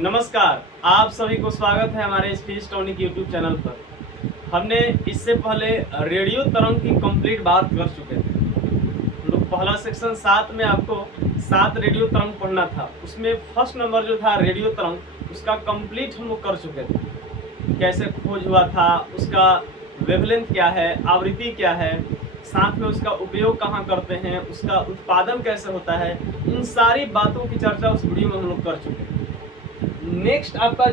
नमस्कार, आप सभी को स्वागत है हमारे स्पीच टॉनिक यूट्यूब चैनल पर। हमने इससे पहले रेडियो तरंग की कंप्लीट बात कर चुके थे। हम लोग पहला सेक्शन 7 में आपको 7 रेडियो तरंग पढ़ना था। उसमें फर्स्ट नंबर जो था रेडियो तरंग, उसका कंप्लीट हम लोग कर चुके थे। कैसे खोज हुआ था, उसका वेवलेंथ क्या है, आवृत्ति क्या है, साथ में उसका उपयोग कहाँ करते हैं, उसका उत्पादन कैसे होता है, इन सारी बातों की चर्चा उस वीडियो में हम लोग कर चुके हैं। नेक्स्ट आपका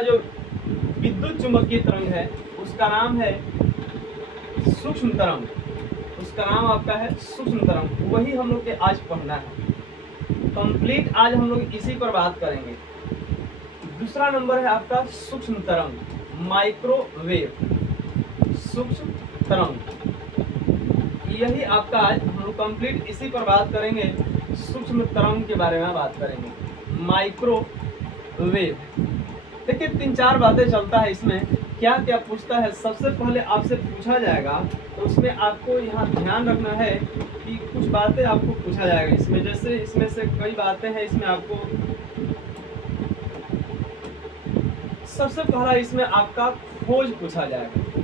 जो विद्युत चुंबकीय तरंग है, उसका नाम है सूक्ष्म तरंग। उसका नाम आपका है सूक्ष्म तरंग। वही हम लोग के आज पढ़ना है कंप्लीट। आज हम लोग इसी पर बात करेंगे। दूसरा नंबर है आपका सूक्ष्म तरंग, माइक्रोवेव। सूक्ष्म तरंग, यही आपका आज हम लोग कंप्लीट इसी पर बात करेंगे। सूक्ष्म तरंग के बारे में बात करेंगे। माइक्रोवेव, देखिए 3-4 बातें चलता है इसमें। क्या क्या पूछता है, सबसे पहले आपसे पूछा जाएगा तो उसमें आपको यहाँ ध्यान रखना है कि कुछ बातें आपको पूछा जाएगा इसमें। जैसे इसमें से कई बातें हैं, इसमें आपको सबसे पहला इसमें आपका खोज पूछा जाएगा।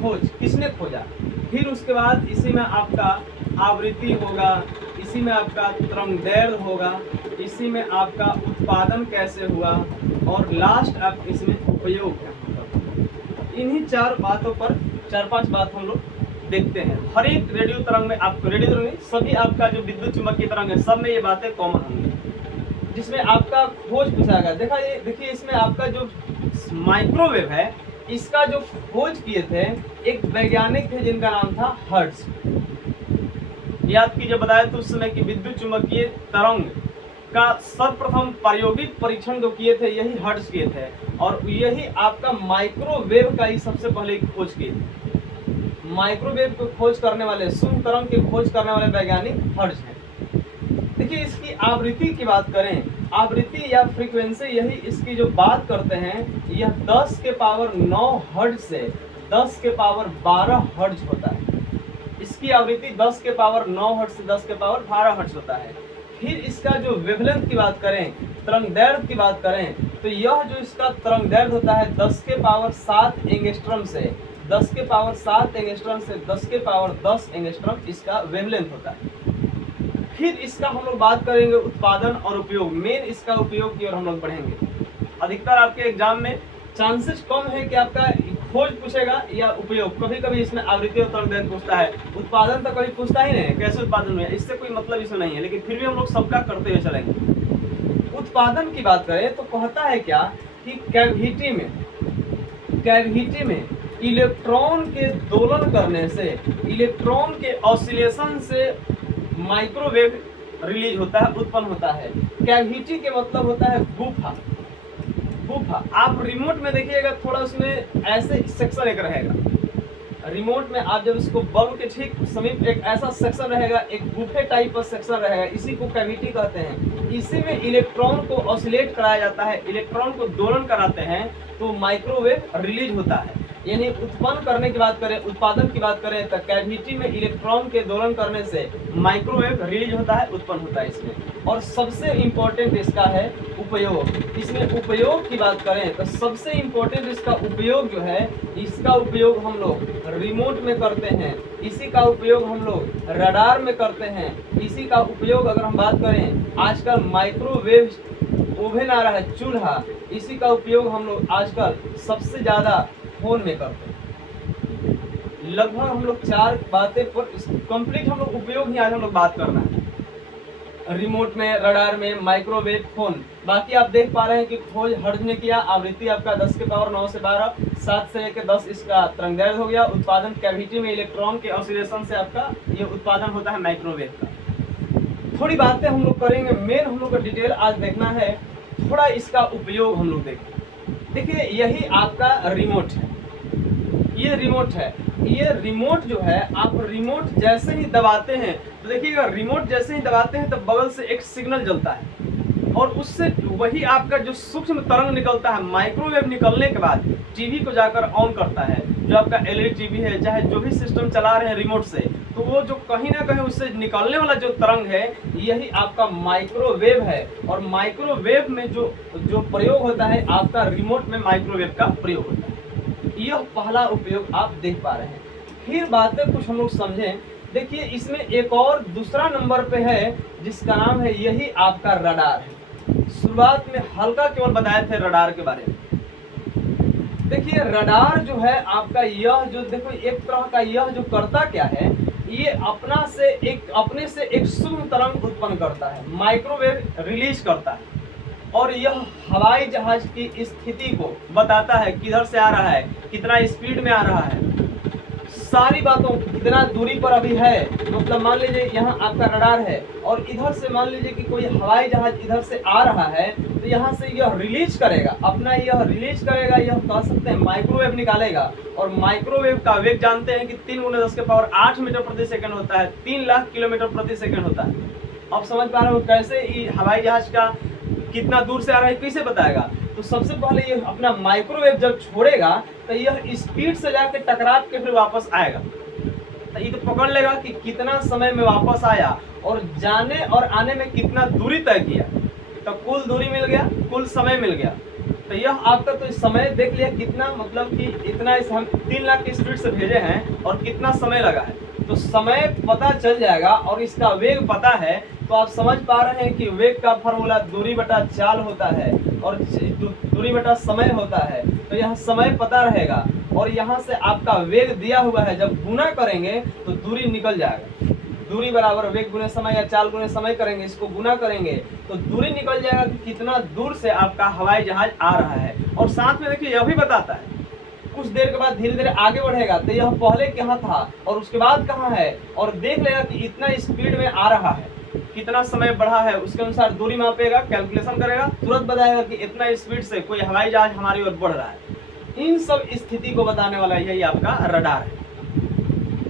खोज किसने खोजा, फिर उसके बाद इसी में आपका आवृत्ति होगा, इसी में आपका तरंगदैर्घ्य होगा, इसी में आपका उत्पादन कैसे हुआ, और लास्ट आप इसमें उपयोग है। इन्हीं 4 बातों पर 4-5 बात हम लोग देखते हैं। हर एक रेडियो तरंग में आपको, रेडियो तरंग में सभी आपका जो विद्युत चुंबकीय तरंग है, सब में ये बातें कॉमन होंगी, जिसमें आपका खोज पूछा गया। देखिए इसमें आपका जो माइक्रोवेव है, इसका जो खोज किए थे एक वैज्ञानिक थे जिनका नाम था हर्ट्ज। याद कीजिए, बताया तो उस समय की विद्युत चुंबकीय तरंग का सर्वप्रथम प्रायोगिक परीक्षण जो किए थे यही हर्ट्ज किए थे, और यही आपका माइक्रोवेव का ही सबसे पहले खोज किए थे। माइक्रोवेव को खोज करने वाले, सूक्ष्म तरंग की खोज करने वाले वैज्ञानिक हर्ट्ज हैं। देखिए इसकी आवृत्ति की बात करें, आवृत्ति या फ्रीक्वेंसी, यही इसकी जो बात करते हैं, यह 10 के पावर 9 हर्ट्ज से 10 के पावर 12 हर्ट्ज होता है। इसकी आवृत्ति 10 के पावर 9 हर्ट्ज से 10 के पावर 12 हर्ट्ज होता है। फिर इसका जो वेवलेंथ की बात करें, तरंगदैर्घ्य की बात करें, तो यह जो इसका तरंगदैर्घ्य होता है 10 के पावर 7 एंगस्ट्रॉम से 10 के पावर 7 एंगस्ट्रॉम से 10 के पावर 10 एंगस्ट्रॉम इसका वेवलेंथ होता है। फिर इसका हम लोग बात करेंगे उत्पादन और उपयोग। मेन इसका उपयोग की ओर हम लोग बढ़ेंगे। अधिकतर आपके एग्जाम में चांसेस कम है कि आपका खोज पूछेगा या उपयोग। कभी कभी इसमें आवृत्ति और तरंगदैर्घ्य पूछता है, उत्पादन तो कभी पूछता ही नहीं, कैसे उत्पादन हुआ, इससे कोई मतलब इसमें नहीं है, लेकिन फिर भी हम लोग सबका करते हुए चलेंगे। उत्पादन की बात करें तो कहता है क्या कि कैविटी में इलेक्ट्रॉन के दोलन करने से, इलेक्ट्रॉन के ऑसिलेशन से माइक्रोवेव रिलीज होता है, उत्पन्न होता है। कैविटी के मतलब होता है गुफा। गुफा आप रिमोट में देखिएगा, थोड़ा उसमें ऐसे सेक्शन एक रहेगा। रिमोट में आप जब इसको बल्ब के ठीक समीप एक ऐसा सेक्शन रहेगा, एक गुफे टाइप का सेक्शन रहेगा, इसी को कैविटी कहते हैं। इसी में इलेक्ट्रॉन को ऑसिलेट कराया जाता है, इलेक्ट्रॉन को दोलन कराते हैं, तो माइक्रोवेव रिलीज होता है। यानी उत्पन्न करने की बात करें, उत्पादन की बात करें, तो कैविटी में इलेक्ट्रॉन के दोलन करने से माइक्रोवेव रिलीज होता है, उत्पन्न होता है इसमें। और सबसे इम्पोर्टेंट इसका है उपयोग। इसमें उपयोग की बात करें तो सबसे इम्पोर्टेंट इसका उपयोग जो है, इसका उपयोग हम लोग रिमोट में करते हैं, इसी का उपयोग हम लोग रडार में करते हैं, इसी का उपयोग अगर हम बात करें आजकल माइक्रोवेव ओवन आ रहा है, चूल्हा, इसी का उपयोग हम लोग आजकल सबसे ज़्यादा फोन में करते हैं। लगभग हम लोग 4 बातें पर कंप्लीट हम लोग उपयोग ही आज हम लोग बात करना है। रिमोट में, रडार में, माइक्रोवेव, फोन। बाकी आप देख पा रहे हैं कि खोज हर्ट्ज ने किया। आवृत्ति आपका 10 के पावर 9 से 12, 7 से लेकर 10 इसका तरंगदैर्घ्य हो गया। उत्पादन कैविटी में इलेक्ट्रॉन के ऑसिलेशन से आपका ये उत्पादन होता है माइक्रोवेव का। थोड़ी बातें हम लोग करेंगे, मेन हम लोग का डिटेल आज देखना है। थोड़ा इसका उपयोग हम लोग देखें। देखिए यही आपका रिमोट है, ये रिमोट है। ये रिमोट जो है, आप रिमोट जैसे ही दबाते हैं तो देखिएगा, रिमोट जैसे ही दबाते हैं तो बगल से एक सिग्नल जलता है, और उससे वही आपका जो सूक्ष्म तरंग निकलता है माइक्रोवेव निकलने के बाद टीवी को जाकर ऑन करता है। जो आपका एलईडी टीवी है, चाहे जो भी सिस्टम चला रहे हैं रिमोट से, तो वो जो कहीं ना कहीं उससे निकलने वाला जो तरंग है यही आपका माइक्रोवेव है। और माइक्रोवेव में जो प्रयोग होता है आपका रिमोट में माइक्रोवेव का प्रयोग होता है। यह पहला उपयोग आप देख पा रहे हैं। फिर बातें कुछ हम लोग समझें। देखिए इसमें एक और दूसरा नंबर पे है जिसका नाम है, यही आपका रडार है। शुरुआत में हल्का केवल बताए थे रडार के बारे में। देखिए रडार जो है आपका, यह जो देखो एक तरह का यह जो करता क्या है, ये अपने से एक सूक्ष्म तरंग उत्पन्न करता है, माइक्रोवेव रिलीज करता है। और यह हवाई जहाज की स्थिति को बताता है, किधर से आ रहा है, कितना स्पीड में आ रहा है, सारी बातों, कितना दूरी पर अभी है। मतलब मान लीजिए यहाँ आपका रडार है और इधर से मान लीजिए कि कोई हवाई जहाज इधर से आ रहा है, तो यहाँ से यह रिलीज करेगा, यह कह सकते हैं माइक्रोवेव निकालेगा। और माइक्रोवेव का वेग जानते हैं कि 3 × 10⁸ मीटर प्रति सेकंड होता है, 3 लाख किलोमीटर प्रति सेकंड होता है। अब समझ पा रहे हो कैसे ये हवाई जहाज का कितना दूर से आ रहा है कैसे बताएगा। तो सबसे पहले ये अपना माइक्रोवेव जब छोड़ेगा तो यह स्पीड से जाके टकरा के फिर वापस आएगा। तो ये तो पकड़ लेगा कि कितना समय में वापस आया और जाने और आने में कितना दूरी तय किया। तो कुल दूरी मिल गया, कुल समय मिल गया। तो यह आपका तो समय देख लिया कितना, मतलब कि इतना हम 3 लाख की स्पीड से भेजे हैं और कितना समय लगा है। तो समय पता चल जाएगा और इसका वेग पता है। तो आप समझ पा रहे हैं कि वेग का फॉर्मूला दूरी बटा चाल होता है और दूरी बटा समय होता है। तो यहाँ समय पता रहेगा और यहाँ से आपका वेग दिया हुआ है, जब गुना करेंगे तो दूरी निकल जाएगा। दूरी बराबर वेग गुने समय या चाल गुने समय करेंगे, इसको गुना करेंगे तो दूरी निकल जाएगा कि कितना दूर से आपका हवाई जहाज आ रहा है। और साथ में देखिए यह भी बताता है कुछ देर के बाद धीरे धीरे आगे बढ़ेगा तो यह पहले कहाँ था और उसके बाद कहाँ है, और देख लेगा कि इतना स्पीड में आ रहा है, कितना समय बढ़ा है, उसके अनुसार दूरी मापेगा, कैलकुलेशन करेगा, तुरंत बताएगा कि इतना स्पीड से कोई हवाई जहाज हमारी ओर बढ़ रहा है। इन सब स्थिति को बताने वाला यही आपका रडार है।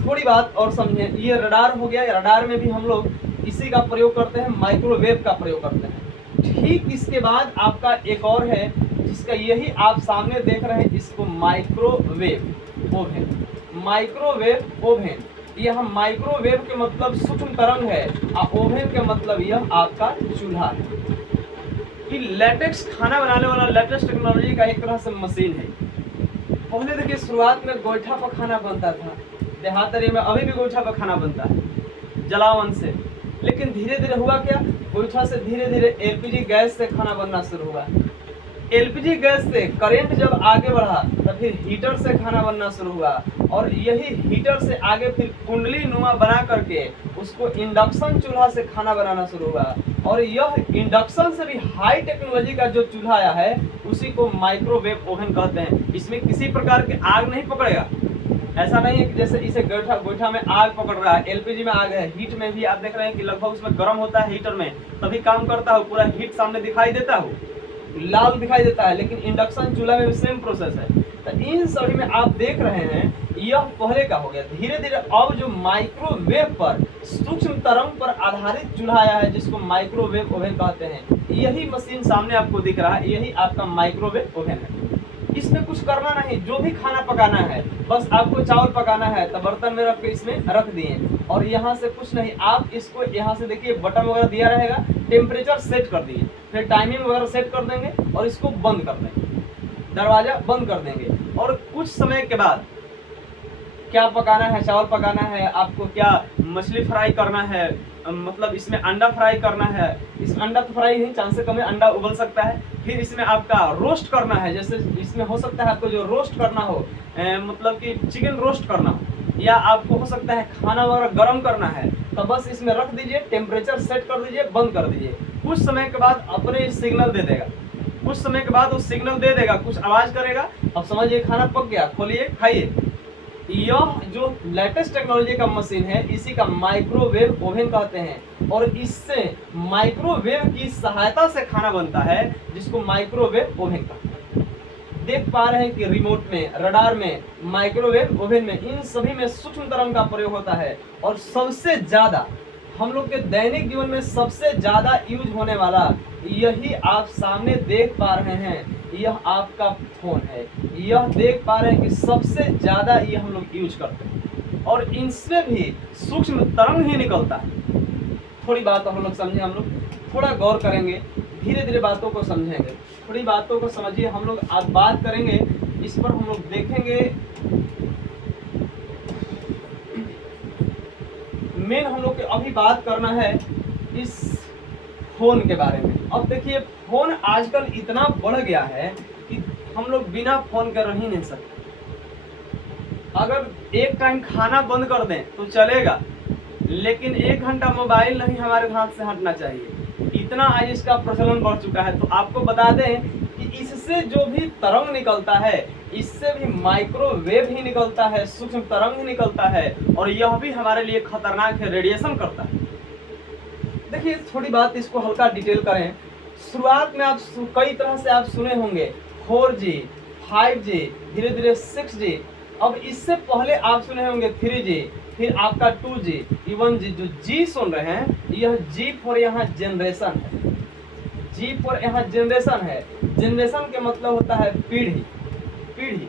थोड़ी बात और समझें, ये रडार हो गया। रडार में भी हम लोग इसी का प्रयोग करते हैं, माइक्रोवेव का प्रयोग करते हैं। ठीक इसके बाद आपका एक और है जिसका यही आप सामने देख रहे हैं, इसको माइक्रोवेव ओवन। माइक्रोवेव ओवन, यह माइक्रोवेव के मतलब सूक्ष्म तरंग है और ओवन के मतलब यह आपका चूल्हा है। कि लेटेक्स खाना बनाने वाला लेटेस्ट टेक्नोलॉजी का एक तरह से मशीन है। पहले देखिए शुरुआत में गोईठा पर खाना बनता था, देहात एरिया में अभी भी गोईठा पर खाना बनता है जलावन से। लेकिन धीरे धीरे हुआ क्या, गोईठा से धीरे धीरे एलपीजी गैस से खाना बनना शुरू हुआ। एलपीजी गैस से करंट जब आगे बढ़ा तो फिर हीटर से खाना बनना शुरू हुआ और यही हीटर से आगे फिर कुंडली नुमा बना करके उसको इंडक्शन चूल्हा से खाना बनाना शुरू हुआ। और यह इंडक्शन से भी हाई टेक्नोलॉजी का जो चूल्हा आया है उसी को माइक्रोवेव ओवन कहते हैं। इसमें किसी प्रकार के आग नहीं पकड़ेगा। ऐसा नहीं है कि जैसे इसे गोईठा में आग पकड़ रहा है, एलपीजी में आग है, हीट में भी आप देख रहे हैं कि लगभग उसमें गर्म होता है हीटर में, तभी काम करता हो, पूरा हीट सामने दिखाई देता हो, लाल दिखाई देता है। लेकिन इंडक्शन चूल्हा में भी सेम प्रोसेस है। तो इन सभी में आप देख रहे हैं यह पहले का हो गया। धीरे धीरे अब जो माइक्रोवेव पर सूक्ष्म तरंग पर आधारित चूल्हा आया है जिसको माइक्रोवेव ओवन कहते हैं, यही मशीन सामने आपको दिख रहा है, यही आपका माइक्रोवेव ओवन है। इसमें कुछ करना नहीं, जो भी खाना पकाना है, बस आपको चावल पकाना है तो बर्तन में रख के इसमें रख दिए और यहाँ से कुछ नहीं, आप इसको यहाँ से देखिए बटन वगैरह दिया रहेगा, टेम्परेचर सेट कर दिए, फिर टाइमिंग वगैरह सेट कर देंगे और इसको बंद कर देंगे, दरवाजा बंद कर देंगे। और कुछ समय के बाद क्या पकाना है, चावल पकाना है, आपको क्या मछली फ्राई करना है, मतलब इसमें अंडा फ्राई करना है, इस अंडा तो फ्राई नहीं, चांस से कम है, अंडा उबल सकता है। फिर इसमें आपका रोस्ट करना है, जैसे इसमें हो सकता है आपको जो रोस्ट करना हो, मतलब कि चिकन रोस्ट करना हो, या आपको हो सकता है खाना वगैरह गर्म करना है, तो बस इसमें रख दीजिए, टेम्परेचर सेट कर दीजिए, बंद कर दीजिए। कुछ समय के बाद अपने सिग्नल दे देगा, कुछ समय के बाद वो सिग्नल दे देगा, कुछ आवाज़ करेगा, अब समझिए खाना पक गया, खोलिए खाइए। यह जो लेटेस्ट टेक्नोलॉजी का मशीन है इसी का माइक्रोवेव ओवन कहते हैं और इससे माइक्रोवेव की सहायता से खाना बनता है जिसको माइक्रोवेव ओवन कहते हैं। देख पा रहे हैं कि रिमोट में, रडार में, माइक्रोवेव ओवन में, इन सभी में सूक्ष्म तरंग का प्रयोग होता है और सबसे ज्यादा हम लोग के दैनिक जीवन में सबसे ज़्यादा यूज होने वाला यही आप सामने देख पा रहे हैं, यह आपका फोन है। यह देख पा रहे हैं कि सबसे ज़्यादा ये हम लोग यूज करते हैं और इनसे भी सूक्ष्म तरंग ही निकलता है। थोड़ी बात हम लोग समझें, हम लोग थोड़ा गौर करेंगे, धीरे धीरे बातों को समझेंगे। थोड़ी बातों को समझिए, हम लोग आज बात करेंगे इस पर, हम लोग देखेंगे। मेन हम लोग के अभी बात करना है इस फोन के बारे में। अब देखिए, फोन आजकल इतना बढ़ गया है कि हम लोग बिना फोन के रह ही नहीं सकते। अगर एक टाइम खाना बंद कर दें तो चलेगा, लेकिन 1 घंटा मोबाइल नहीं हमारे हाथ से हटना चाहिए। इतना आज इसका प्रचलन बढ़ चुका है। तो आपको बता दें कि इससे जो भी तरंग निकलता है, इससे भी माइक्रोवेव ही निकलता है, सूक्ष्म तरंग ही निकलता है, और यह भी हमारे लिए खतरनाक है, रेडिएशन करता है। देखिए, थोड़ी बात इसको हल्का डिटेल करें। शुरुआत में आप कई तरह से आप सुने होंगे 4G, 5G, धीरे धीरे 6G। अब इससे पहले आप सुने होंगे 3G, फिर आपका 2G, इवन G। जो G सुन रहे हैं, यह G फॉर यहाँ जनरेशन है। G फॉर यहाँ जनरेशन है। जनरेशन के मतलब होता है पीढ़ी। पीढ़ी,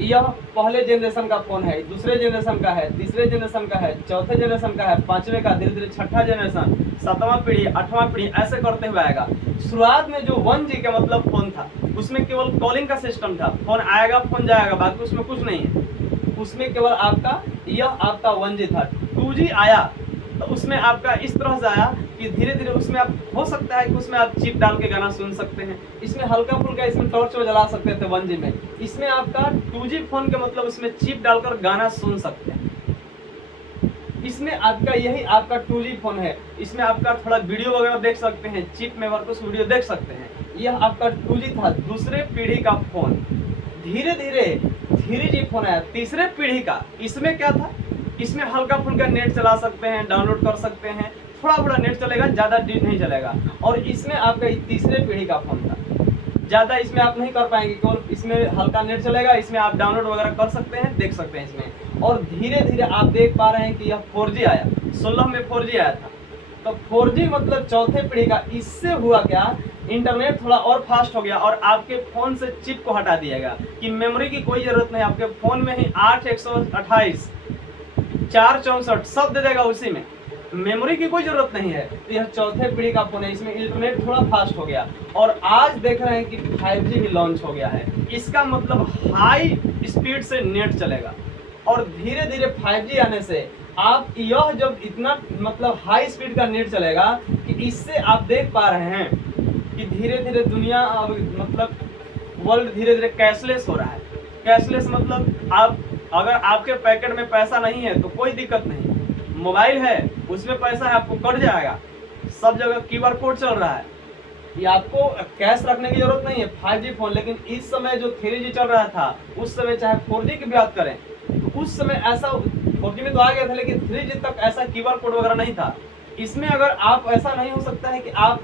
यह पहले जनरेशन का फोन है, दूसरे जनरेशन का है, तीसरे जनरेशन का है, चौथे जनरेशन का है, पांचवें का, धीरे धीरे छठा जनरेशन, 7वां पीढ़ी, 8वां पीढ़ी, ऐसे करते हुए आएगा। शुरुआत में जो 1G का मतलब फोन था, उसमें केवल कॉलिंग का सिस्टम था। फोन आएगा, फोन जाएगा, बाकी उसमें कुछ नहीं है। उसमें केवल आपका यह आपका 1G था। 2G आया तो उसमें आपका इस तरह से आया कि धीरे धीरे उसमें आप, हो सकता है कि उसमें आप चिप डाल के गाना सुन सकते हैं। इसमें हल्का फुल्का इसमें टॉर्च जला सकते थे 1G में। इसमें आपका 2G फोन के मतलब उसमें चिप डालकर गाना सुन सकते हैं। इसमें आपका यही आपका 2G फोन है। इसमें आपका थोड़ा वीडियो वगैरह देख सकते हैं, चिप में वर्कुस वीडियो देख सकते हैं। यह आपका 2G था, दूसरे पीढ़ी का फोन। धीरे धीरे 3G फोन आया, तीसरे पीढ़ी का। इसमें क्या था, इसमें हल्का फुल्का नेट चला सकते हैं, डाउनलोड कर सकते हैं, थोड़ा बड़ा नेट चलेगा, ज़्यादा नहीं चलेगा। और इसमें आपका तीसरे पीढ़ी का फोन था। ज़्यादा इसमें आप नहीं कर पाएंगे, केवल इसमें हल्का नेट चलेगा, इसमें आप डाउनलोड वगैरह कर सकते हैं, देख सकते हैं इसमें। और धीरे धीरे आप देख पा रहे हैं कि यह 4G आया। 16 में 4G आया था। तो 4G मतलब चौथे पीढ़ी का। इससे हुआ क्या, इंटरनेट थोड़ा और फास्ट हो गया और आपके फ़ोन से चिप को हटा दिया गया कि मेमोरी की कोई ज़रूरत नहीं। आपके फ़ोन में ही 8 128 4 64 सब दे देगा, उसी में मेमोरी की कोई जरूरत नहीं है। तो यह चौथे पीढ़ी का फोन है। इसमें इंटरनेट थोड़ा फास्ट हो गया और आज देख रहे हैं कि 5G भी लॉन्च हो गया है। इसका मतलब हाई स्पीड से नेट चलेगा। और धीरे धीरे 5G आने से आप यह जब इतना मतलब हाई स्पीड का नेट चलेगा कि इससे आप देख पा रहे हैं कि धीरे धीरे दुनिया अब मतलब वर्ल्ड धीरे धीरे कैशलेस हो रहा है। कैशलेस मतलब आप, अगर आपके पैकेट में पैसा नहीं है तो कोई दिक्कत नहीं, मोबाइल है उसमें पैसा है, आपको कट जाएगा। सब जगह QR कोड चल रहा है, ये आपको कैश रखने की जरूरत नहीं है। 5G फोन, लेकिन इस समय जो 3G चल रहा था, उस समय चाहे 4G की बात करें तो उस समय ऐसा 4G में तो आ गया था, लेकिन 3G तक ऐसा QR कोड वगैरह नहीं था। इसमें अगर आप, ऐसा नहीं हो सकता है कि आप,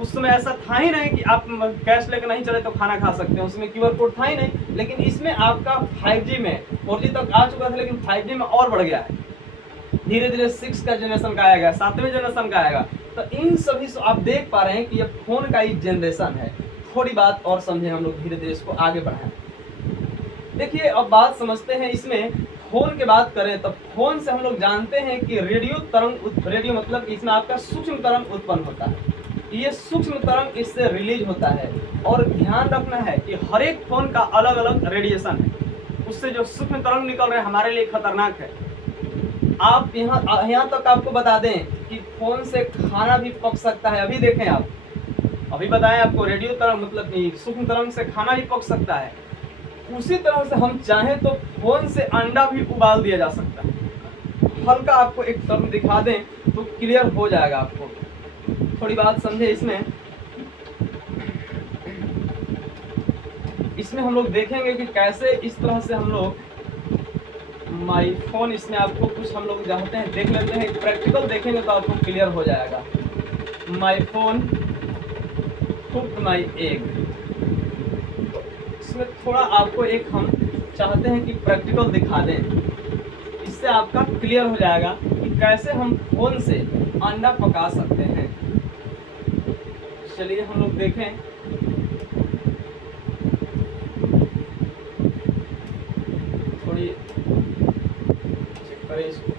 उस समय ऐसा था ही नहीं कि आप कैश लेकर नहीं चले तो खाना खा सकते हैं, उसमें QR कोड था ही नहीं। लेकिन इसमें आपका 5G में, 4G तक आ चुका था लेकिन 5G में और बढ़ गया है। धीरे धीरे 6 का जनरेशन का आएगा, 7वें जनरेशन का आएगा। तो इन सभी से आप देख पा रहे हैं कि ये फोन का ही जनरेशन है। थोड़ी बात और समझें हम लोग, धीरे धीरे इसको आगे बढ़ाएं। देखिए, अब बात समझते हैं इसमें। फोन की बात करें तो फोन से हम लोग जानते हैं कि रेडियो तरंग, रेडियो मतलब इसमें आपका सूक्ष्म तरंग उत्पन्न होता है। ये सूक्ष्म तरंग इससे रिलीज होता है। और ध्यान रखना है कि हर एक फोन का अलग अलग रेडिएशन है। उससे जो सूक्ष्म तरंग निकल रहे हैं हमारे लिए खतरनाक है। आप यहाँ तक आपको बता दें कि फोन से खाना भी पक सकता है। अभी देखें, आप अभी बताएं आपको, रेडियो तरंग मतलब सूक्ष्म तरंग से खाना भी पक सकता है। उसी तरह से हम चाहें तो फोन से अंडा भी उबाल दिया जा सकता है। हल्का आपको एक टर्म दिखा दें तो क्लियर हो जाएगा आपको। थोड़ी बात समझे इसमें। इसमें हम लोग देखेंगे कि कैसे इस तरह से हम लोग माई फोन, इसमें आपको कुछ हम लोग चाहते हैं देख लेते हैं, प्रैक्टिकल देखेंगे तो आपको क्लियर हो जाएगा। My phone cooked my egg, इसमें थोड़ा आपको एक हम चाहते हैं कि प्रैक्टिकल दिखा दें, इससे आपका क्लियर हो जाएगा कि कैसे हम फोन से अंडा पका सकते हैं। चलिए हम लोग देखें, थोड़ी चेक करें इसको।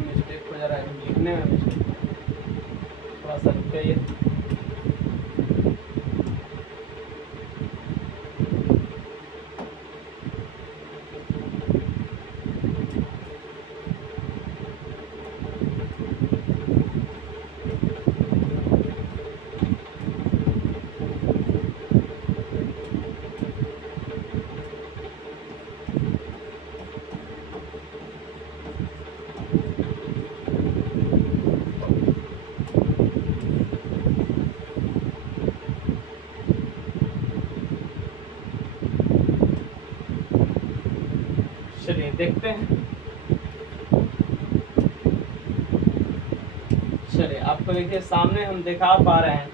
मिस्टेक हो जा रहा है लिखने में, थोड़ा सा रुकिए। चलिए देखते हैं। चलिए आपको देखिए सामने हम दिखा पा रहे हैं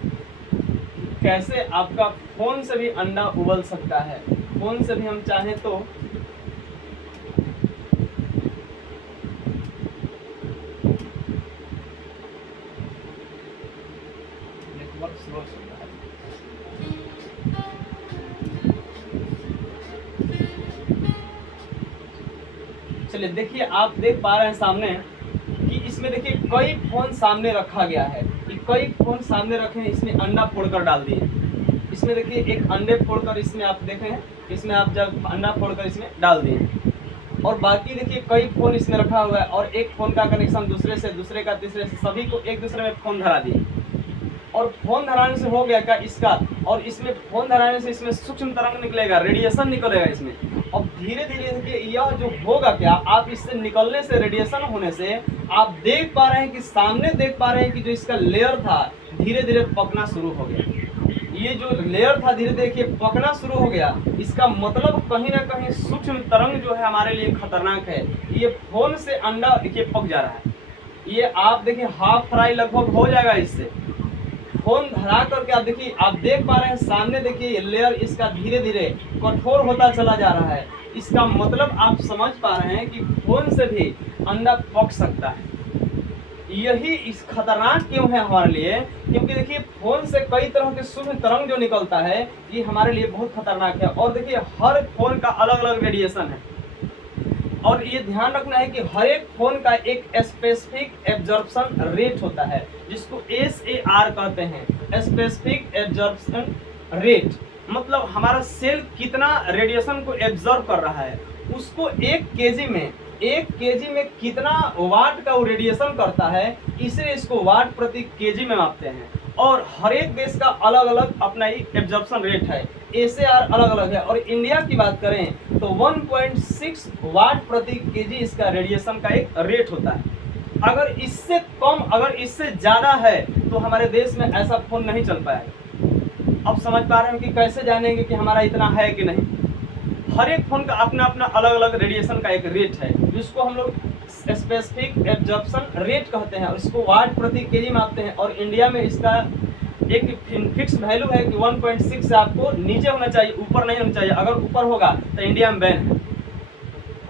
कैसे आपका फोन से भी अंडा उबल सकता है। फोन से भी हम चाहें तो नेटवर्क स्लो चल रहा है। चलिए देखिए, आप देख पा रहे हैं सामने कि इसमें देखिए कई फोन सामने रखा गया है। ये कई फोन सामने रखे हैं, इसमें अंडा फोड़कर डाल दिए। इसमें देखिए एक अंडे फोड़कर इसमें आप देखें, इसमें आप जब अंडा फोड़कर इसमें डाल दिए, और बाकी देखिए कई फोन इसमें रखा हुआ है, और एक फोन का कनेक्शन दूसरे से, दूसरे का तीसरे से, सभी को एक दूसरे में फोन धरा दिए। और फोन धराने से हो गया क्या इसका, और इसमें फोन धराने से इसमें सूक्ष्म तरंग निकलेगा, रेडिएशन निकलेगा इसमें। अब धीरे धीरे देखिए यह जो होगा क्या, आप इससे निकलने से, रेडिएशन होने से आप देख पा रहे हैं कि सामने देख पा रहे हैं कि जो इसका लेयर था धीरे धीरे पकना शुरू हो गया। ये जो लेयर था धीरे धीरे देखिए पकना शुरू हो गया। इसका मतलब कहीं ना कहीं सूक्ष्म तरंग जो है हमारे लिए खतरनाक है। ये फोन से अंडा देखिए पक जा रहा है। ये आप देखिए हाफ फ्राई लगभग हो जाएगा इससे। फोन धरा करके आप देखिए, आप देख पा रहे हैं सामने देखिए ये लेयर इसका धीरे धीरे कठोर होता चला जा रहा है। इसका मतलब आप समझ पा रहे हैं कि फोन से भी अंडा पक सकता है। यही इस खतरनाक क्यों है हमारे लिए, क्योंकि देखिए फोन से कई तरह के सूक्ष्म तरंग जो निकलता है ये हमारे लिए बहुत खतरनाक है। और देखिए हर फोन का अलग अलग रेडिएशन है, और ये ध्यान रखना है कि हर एक फोन का एक स्पेसिफिक एब्जॉर्प्शन रेट होता है, जिसको SAR कहते हैं, स्पेसिफिक एब्जॉर्प्शन रेट। मतलब हमारा सेल कितना रेडिएशन को एब्जॉर्ब कर रहा है, उसको 1 केजी में कितना वाट का वो रेडिएशन करता है, इसलिए इसको वाट प्रति केजी में मापते हैं। और हर एक देश का अलग अलग अपना ही एब्जॉर्प्शन रेट है, SAR अलग अलग है। और इंडिया की बात करें तो 1.6 वाट प्रति केजी इसका रेडिएशन का एक रेट होता है। अगर इससे कम, अगर इससे ज़्यादा है तो हमारे देश में ऐसा फोन नहीं चल पाएगा। अब समझ पा रहे हैं कि कैसे जानेंगे कि हमारा इतना है कि नहीं। हर एक फोन का अपना अपना अलग अलग रेडिएशन का एक रेट है, जिसको हम लोग स्पेसिफिक एब्जॉर्प्शन रेट कहते हैं, और इसको वाट प्रति केजी मापते हैं। और इंडिया में इसका एक फिक्स वैल्यू है कि 1.6 से आपको नीचे होना चाहिए, ऊपर नहीं होना चाहिए। अगर ऊपर होगा तो इंडिया में बैन है।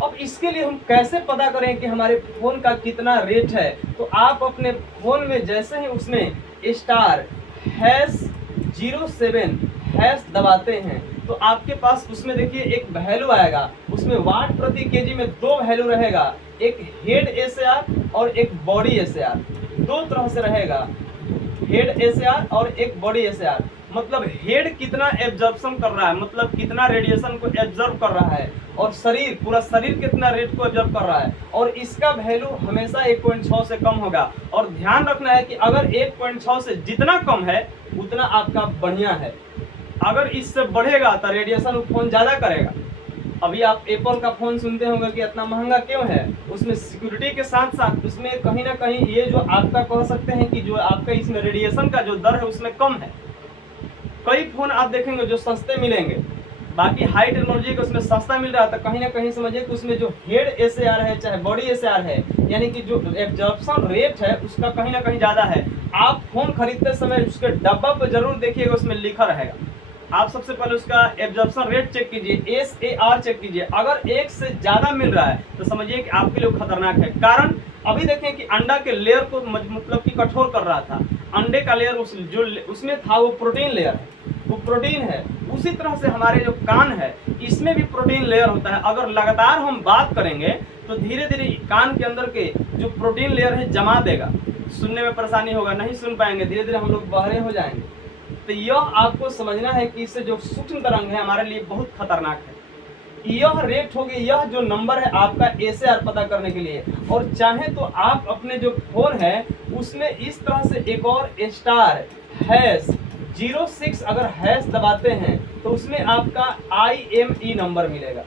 अब इसके लिए हम कैसे पता करें कि हमारे फ़ोन का कितना रेट है, तो आप अपने फ़ोन में जैसे ही उसमें *#07# दबाते हैं तो आपके पास उसमें देखिए एक वैल्यू आएगा। उसमें वाट प्रति केजी में 2 वैल्यू रहेगा, एक हेड SAR और एक बॉडी SAR। 2 तरह से रहेगा, हेड SAR और एक बॉडी SAR। मतलब हेड कितना एब्जॉर्प्शन कर रहा है, मतलब कितना रेडिएशन को एब्जॉर्ब कर रहा है, और शरीर, पूरा शरीर कितना रेट को एब्जॉर्ब कर रहा है। और इसका वैल्यू हमेशा 1.6 से कम होगा। और ध्यान रखना है कि अगर 1.6 से जितना कम है उतना आपका बढ़िया है। अगर इससे बढ़ेगा तो रेडिएशन फोन ज़्यादा करेगा, अभी आप एप्पल का फ़ोन सुनते होंगे कि इतना महंगा क्यों है, उसमें सिक्योरिटी के साथ साथ उसमें कहीं ना कहीं ये जो आपका कह सकते हैं कि जो आपका इसमें रेडिएशन का जो दर है उसमें कम है। कई फ़ोन आप देखेंगे जो सस्ते मिलेंगे, बाकी हाई टेक्नोलॉजी का उसमें सस्ता मिल रहा था, कहीं ना कहीं समझिए कि उसमें जो हेड एसएआर है चाहे बॉडी एसएआर है, यानी कि जो एब्जॉर्प्शन रेट है उसका कहीं ना कहीं ज़्यादा है। आप फ़ोन खरीदते समय उसके डब्बा पर जरूर देखिएगा, उसमें लिखा रहेगा। आप सबसे पहले उसका एब्जॉर्प्शन रेट चेक कीजिए, एसएआर चेक कीजिए। अगर 1 से ज़्यादा मिल रहा है तो समझिए कि आपके लिए खतरनाक है। कारण अभी देखें कि अंडा के लेयर को मतलब कि कठोर कर रहा था। अंडे का लेयर उसमें था वो प्रोटीन लेयर है, वो प्रोटीन है। उसी तरह से हमारे जो कान है इसमें भी प्रोटीन लेयर होता है। अगर लगातार हम बात करेंगे तो धीरे धीरे कान के अंदर के जो प्रोटीन लेयर है जमा देगा, सुनने में परेशानी होगा, नहीं सुन पाएंगे, धीरे धीरे हम लोग बहरे हो जाएंगे। तो यह आपको समझना है कि इससे जो सूक्ष्म तरंग है हमारे लिए बहुत खतरनाक है। यह रेट होगी, यह जो नंबर है आपका एसएआर पता करने के लिए। और चाहे तो आप अपने जो फोन है उसमें इस तरह से एक और स्टार हैश 06 अगर हैश दबाते हैं तो उसमें आपका IME नंबर मिलेगा।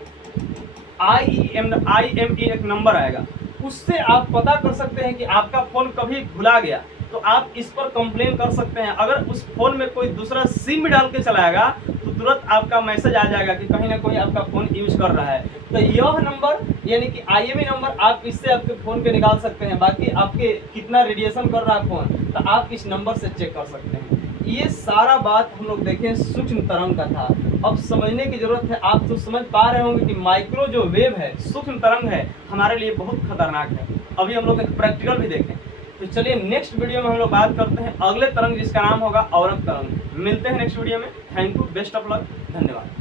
IME एक नंबर आएगा, उससे आप पता कर सकते हैं कि आपका फ़ोन कभी भुला गया तो आप इस पर कंप्लेन कर सकते हैं। अगर उस फ़ोन में कोई दूसरा सिम डाल के चलाएगा तो तुरंत आपका मैसेज आ जाएगा कि कहीं ना कहीं आपका फ़ोन यूज कर रहा है। तो यह नंबर यानी कि IME नंबर आप इससे आपके फ़ोन पे निकाल सकते हैं। बाकी आपके कितना रेडिएशन कर रहा है फ़ोन तो आप इस नंबर से चेक कर सकते हैं। ये सारा बात हम लोग देखें सूक्ष्म तरंग का था। अब समझने की जरूरत है, आप तो समझ पा रहे होंगे कि माइक्रो जो वेव है, सूक्ष्म तरंग है, हमारे लिए बहुत खतरनाक है। अभी हम लोग एक प्रैक्टिकल भी देखें। तो चलिए नेक्स्ट वीडियो में हम लोग बात करते हैं अगले तरंग जिसका नाम होगा औरत तरंग। मिलते हैं नेक्स्ट वीडियो में। Thank you, best of luck, धन्यवाद।